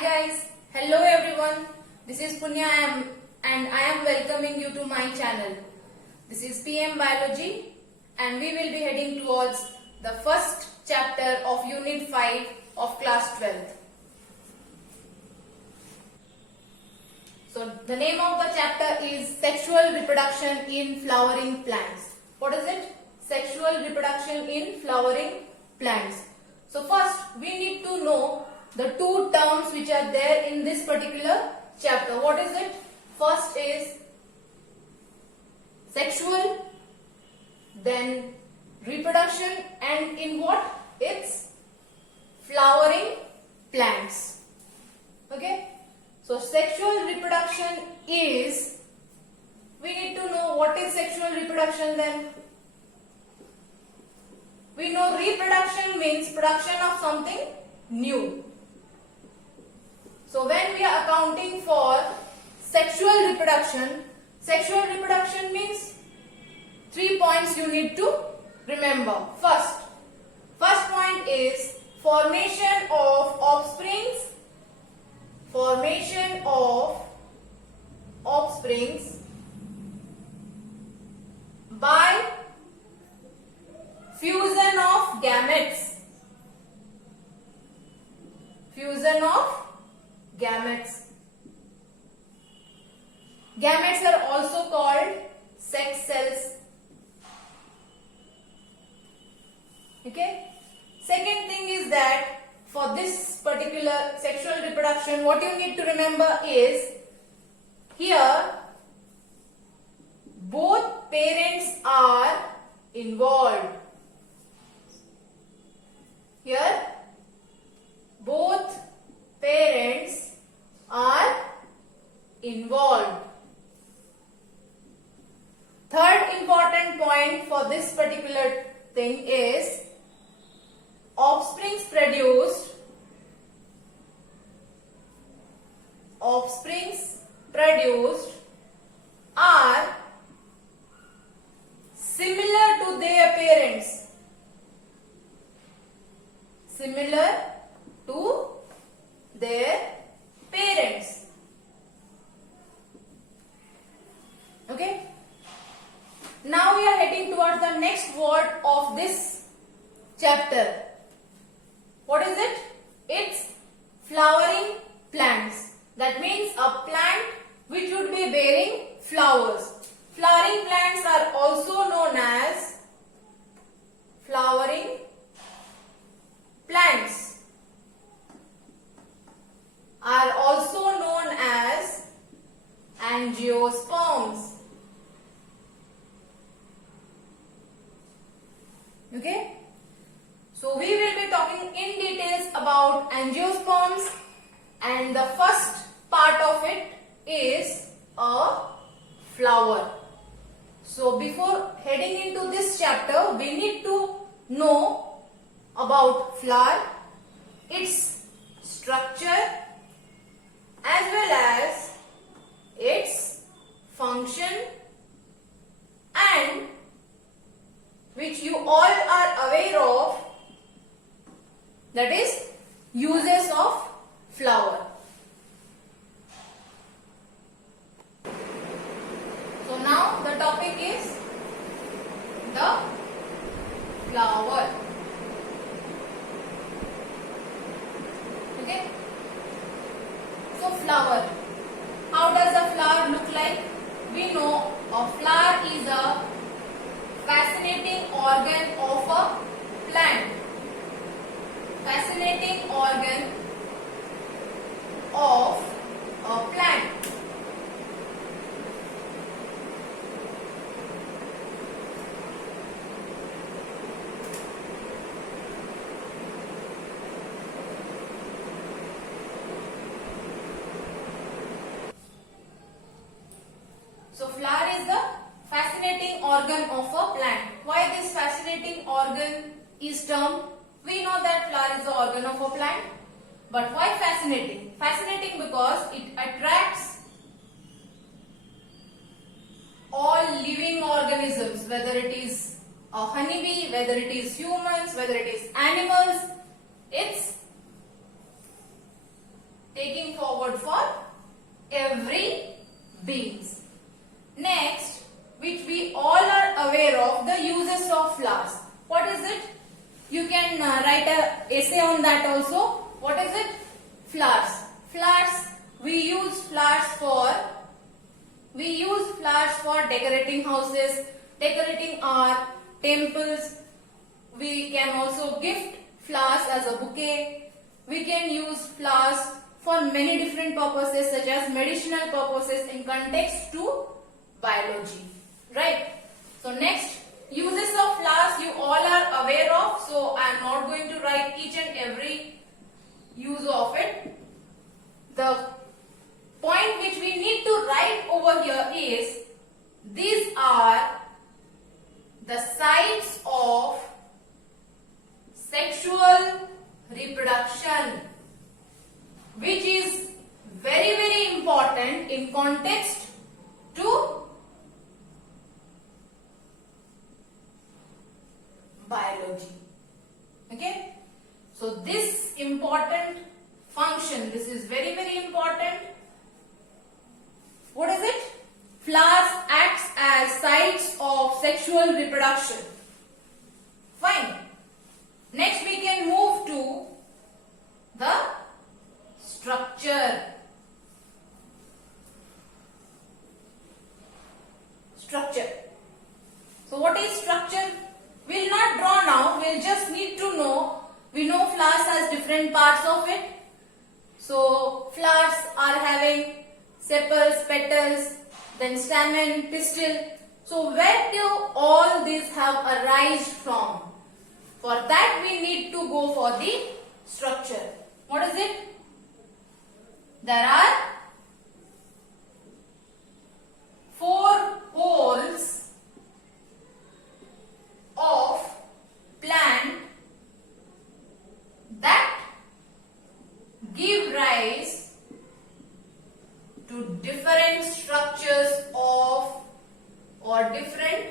guys, hello everyone. This is Punya and I am welcoming you to my channel. This is PM Biology and we will be heading towards the first chapter of Unit 5 of Class 12th. So the name of the chapter is Sexual Reproduction in Flowering Plants. What is it? Sexual reproduction in flowering plants. So first we need to know the two terms which are there in this particular chapter. What is it? First is sexual, then reproduction, and in what? It's flowering plants. Okay? So sexual reproduction is, we need to know what is sexual reproduction then. We know reproduction means production of something new. So when we are accounting for sexual reproduction means 3 points you need to remember. First point is formation of offsprings. Formation of offsprings by fusion of gametes. Fusion of gametes. Gametes are also called sex cells. Okay. Second thing is that for this particular sexual reproduction, what you need to remember is here both parents are involved. Here both parents are involved. Third important point for this particular thing is offsprings produced are similar to their parents. Similar to their parents. Okay. Now we are heading towards the next word of this chapter. What is it? It's flowering plants. That means a plant which would be bearing flowers. Flowering plants are also known as flowering plants. Are also known as angiosperms. Okay? So we will be talking in details about angiosperms, and the first part of it is a flower. So before heading into this chapter, we need to know about flower, its structure, as well as its function, and which you all are aware of, that is uses of flower. So now the topic is the flower. Okay. So flower. How does a flower look like? We know a flower is a fascinating organ of a plant. Fascinating organ of a plant. So flower is the fascinating organ of a plant. Why this fascinating organ is termed? We know that flower is the organ of a plant. But why fascinating? Fascinating because it attracts all living organisms, whether it is a honeybee, whether it is humans, whether it is animals. It's taking forward for every beans. Next, which we all are aware of, the uses of flowers. What is it? You can write a essay on that also. What is it? Flowers. Flowers, we use flowers for decorating houses, decorating our temples. We can also gift flowers as a bouquet. We can use flowers for many different purposes such as medicinal purposes in context to biology. Right? So next, uses of flowers you all are aware of. So I am not going to write each and every use of it. The point which we need to write over here is these are the sites of sexual reproduction, which is very, very important in context to biology. Okay? So this important function, this is very, very important. What is it? Flowers acts as sites of sexual reproduction. Fine. Next we can move to the structure. Structure. So what is structure? We will not draw now. We will just need to know. We know flowers has different parts of it. So flowers are having sepals, petals, then stamen, pistil. So where do all these have arisen from? For that we need to go for the structure. What is it? There are 4 holes of plant that give rise to different structures of or different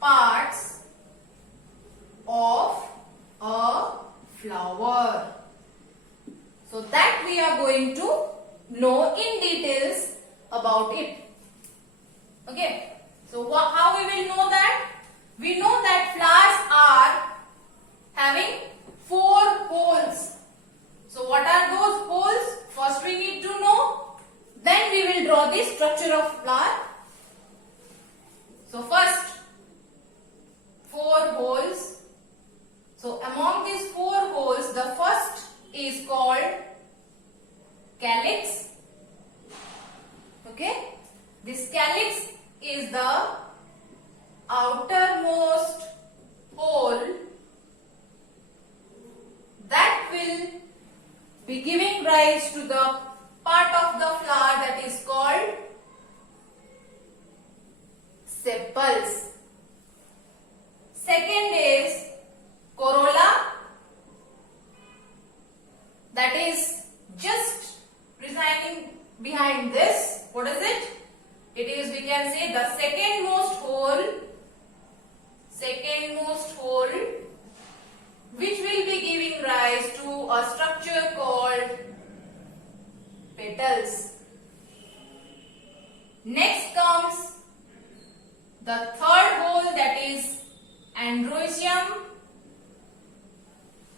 parts of a flower. So that we are going to know in details about it. Okay. So how we will know that? We know that flowers are having 4 holes. So what are those holes? First we need to know. Then we will draw the structure of flower. So first 4 holes. So among these 4 holes, the first is called calyx. Okay. This calyx is the outermost hole that will be giving rise to the part of the flower that is called sepals. Second is corolla, that is just residing behind this. What is it? It is, we can say, the secondmost hole which will be giving rise to a structure called petals. Next comes the third hole, that is androecium.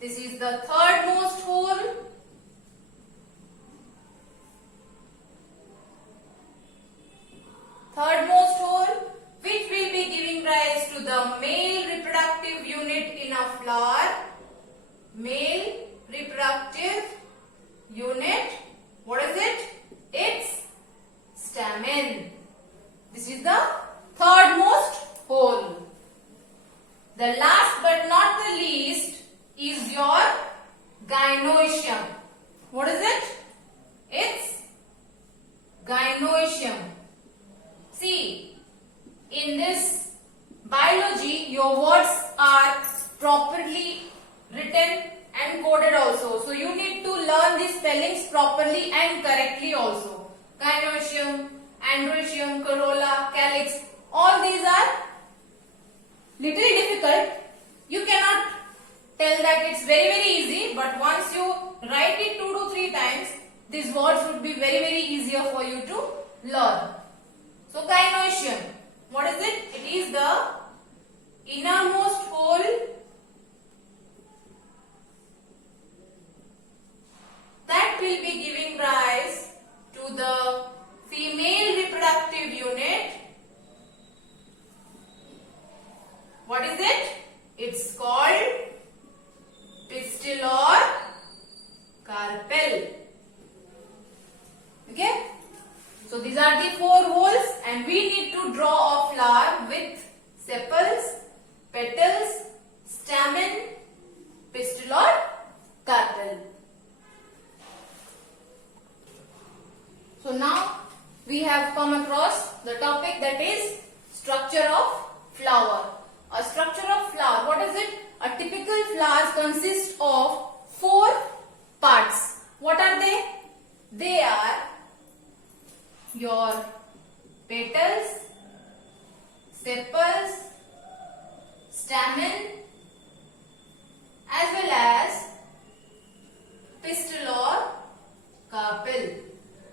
This is the thirdmost hole. Thirdmost hole, which will be giving rise to the male reproductive unit in a flower. Male reproductive unit. What is it? It's stamen. This is the thirdmost hole. The last but not the least is your gynoecium. What is it? It's gynoecium. See, in this biology, your words are properly written and coded also. So you need to learn the spellings properly and correctly also. Gynoecium, androecium, corolla, calyx, all these are little difficult. You cannot tell that it's very, very easy, but once you write it 2 to 3 times, these words would be very easier for you to learn. So gynoecium, what is it? It is the innermost hole that will be giving rise to the female reproductive unit. What is it? It's called pistil or carpel. Okay? So these are the 4 holes and we need to draw a flower with sepals, petals, stamen, pistil or carpel. So now we have come across the topic, that is structure of flower. A structure of flower, what is it? A typical flower consists of 4 parts. What are they? They are your petals, sepals, stamen, as well as pistil or carpel.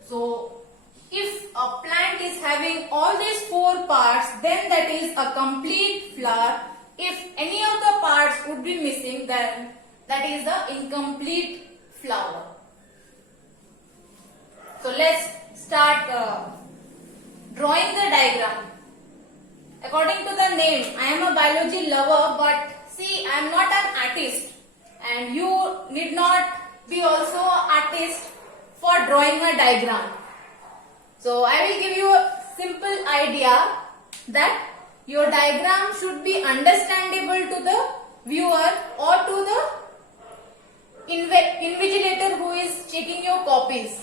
So if a plant is having all these 4 parts, then that is a complete flower. If any of the parts would be missing, then that is the incomplete flower. So let's start drawing the diagram. According to the name, I am a biology lover, but see, I am not an artist, and you need not be also an artist for drawing a diagram. So I will give you a simple idea that your diagram should be understandable to the viewer or to the invigilator who is checking your copies.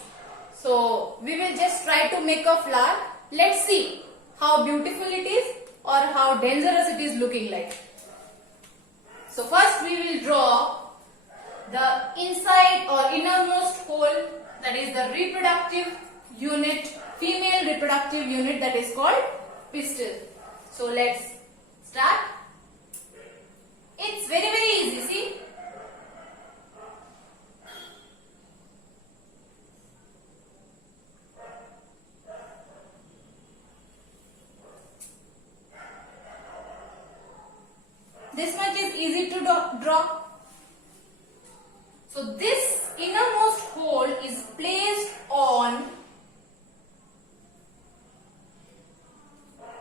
So we will just try to make a flower. Let's see how beautiful it is or how dangerous it is looking like. So first we will draw the inside or innermost hole, that is the reproductive unit, female reproductive unit, that is called pistil. So let's start. It's very easy, see. This much is easy to draw. So this innermost hole is placed on,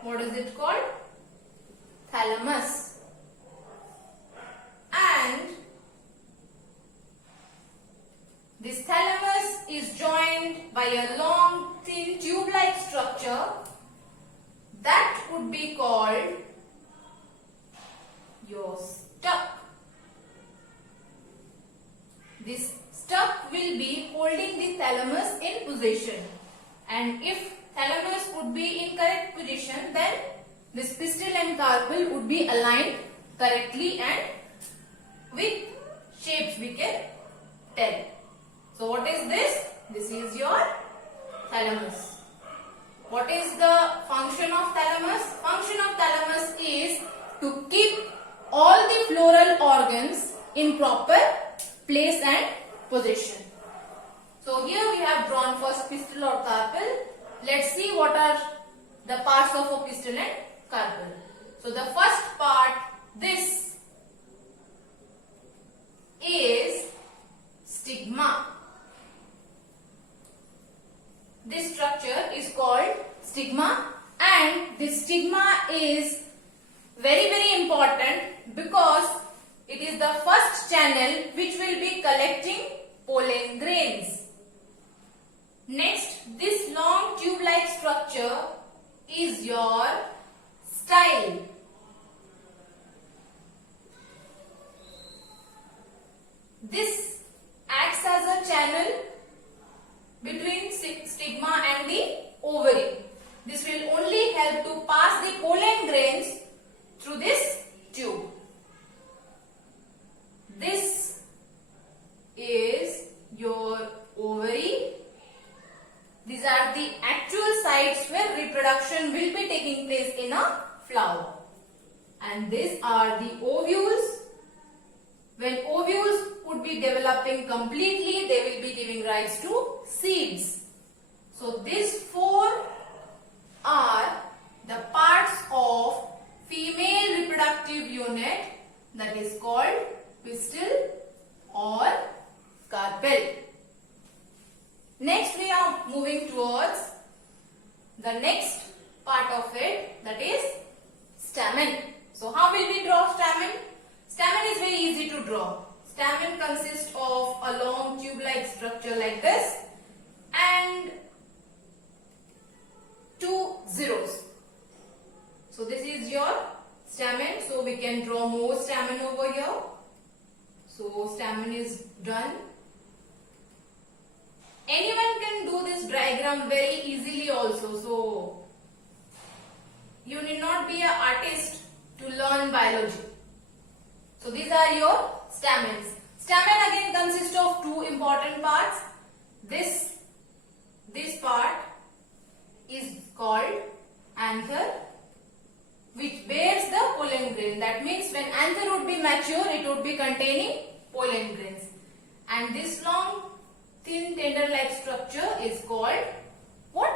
what is it called? Thalamus. And this thalamus is joined by a long thin tube-like structure that would be called your stalk. This stalk will be holding the thalamus in position, and if thalamus would be in correct position, then this pistil and carpel would be aligned correctly and with shapes we can tell. So what is this? This is your thalamus. What is the function of thalamus? Function of thalamus is to keep all the floral organs in proper place and position. So here we have drawn first pistil or carpel. Let's see what are the parts of a pistil and carpel. So the first part, this is stigma. This structure is called stigma, and this stigma is very important because it is the first channel which will be collecting pollen grains. Next, this long tube-like structure is your style. This acts as a channel between stigma and the ovary. This will only help to pass the pollen grains through this tube. This is your ovary. These are the actual sites where reproduction will be taking place in a flower. And these are the ovules. When ovules would be be developing completely. They will be giving rise to seeds. So these four are the parts of female reproductive unit that is called pistil or carpel. Next we are moving towards the next part of it, that is stamen. So how will we draw stamen? Stamen is very easy to draw. Stamen consists of a long tube-like structure like this and two zeros. So this is your stamen. So we can draw more stamen over here. So stamen is done. Anyone can do this diagram very easily also. So you need not be an artist to learn biology. So these are your stamens. Stamen again consists of two important parts. This part is called anther, which bears the pollen grain. That means when anther would be mature, it would be containing pollen grains. And this long, thin, tender-like structure is called what?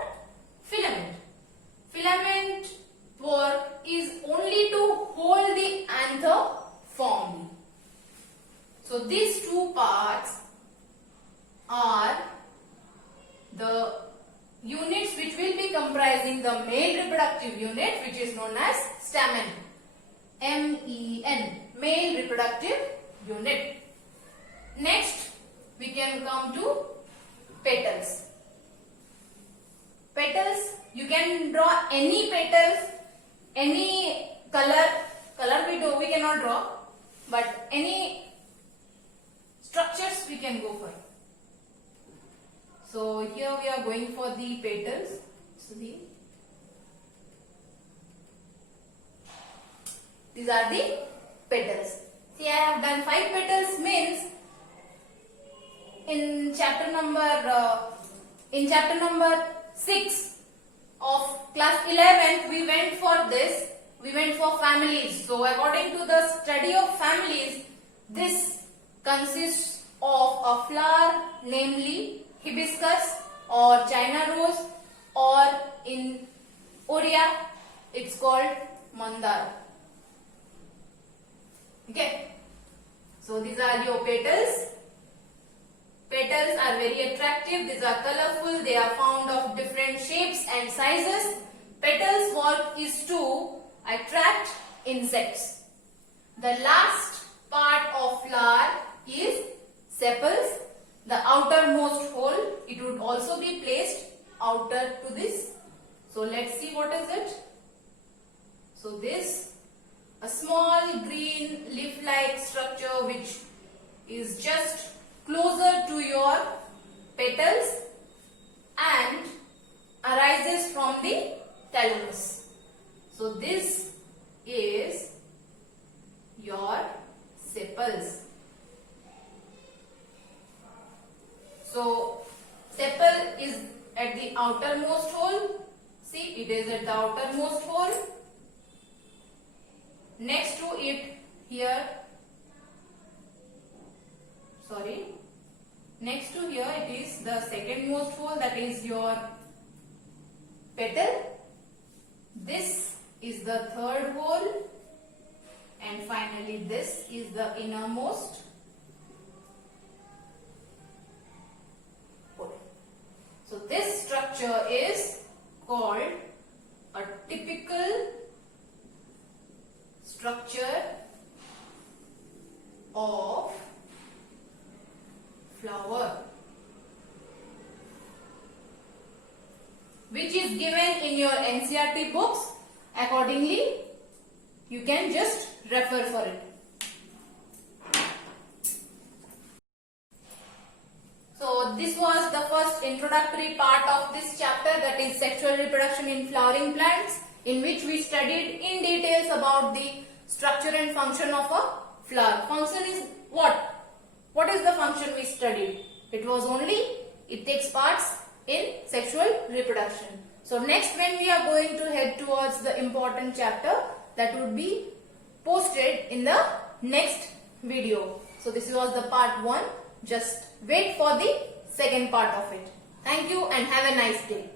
Filament. Filament work is only to hold the anther firmly. So these two parts are the units which will be comprising the male reproductive unit, which is known as stamen. M-E-N, male reproductive unit. Next, we can come to petals. Petals, you can draw any petals, any color we cannot draw, but any structures we can go for. So here we are going for the petals. So these are the petals. See, I have done 5 petals, means in chapter number 6 of class 11th we went for this. We went for families. So according to the study of families, this consists of a flower, namely hibiscus or China rose, or in Odia it's called mandar. Okay. So these are your petals. Petals are very attractive. These are colorful. They are found of different shapes and sizes. Petals' work is to attract insects. The last part of flower is sepals, the outermost hole. It would also be placed outer to this. So let's see what is it. So this, a small green leaf-like structure which is just closer to your petals and arises from the thalamus. So this is your sepals. So sepal is at the outermost hole. See, it is at the outermost hole. Next to it here, next to here it is the secondmost hole, that is your petal. This is the third hole, and finally this is the innermost hole. So this structure is called a typical structure of flower, which is given in your NCERT books. Accordingly, you can just refer for it. So this was the first introductory part of this chapter, that is sexual reproduction in flowering plants, in which we studied in details about the structure and function of a flower. Function is what? What is the function we studied? It was only, it takes parts in sexual reproduction. So next, when we are going to head towards the important chapter, that would be posted in the next video. So this was the part 1. Just wait for the second part of it. Thank you and have a nice day.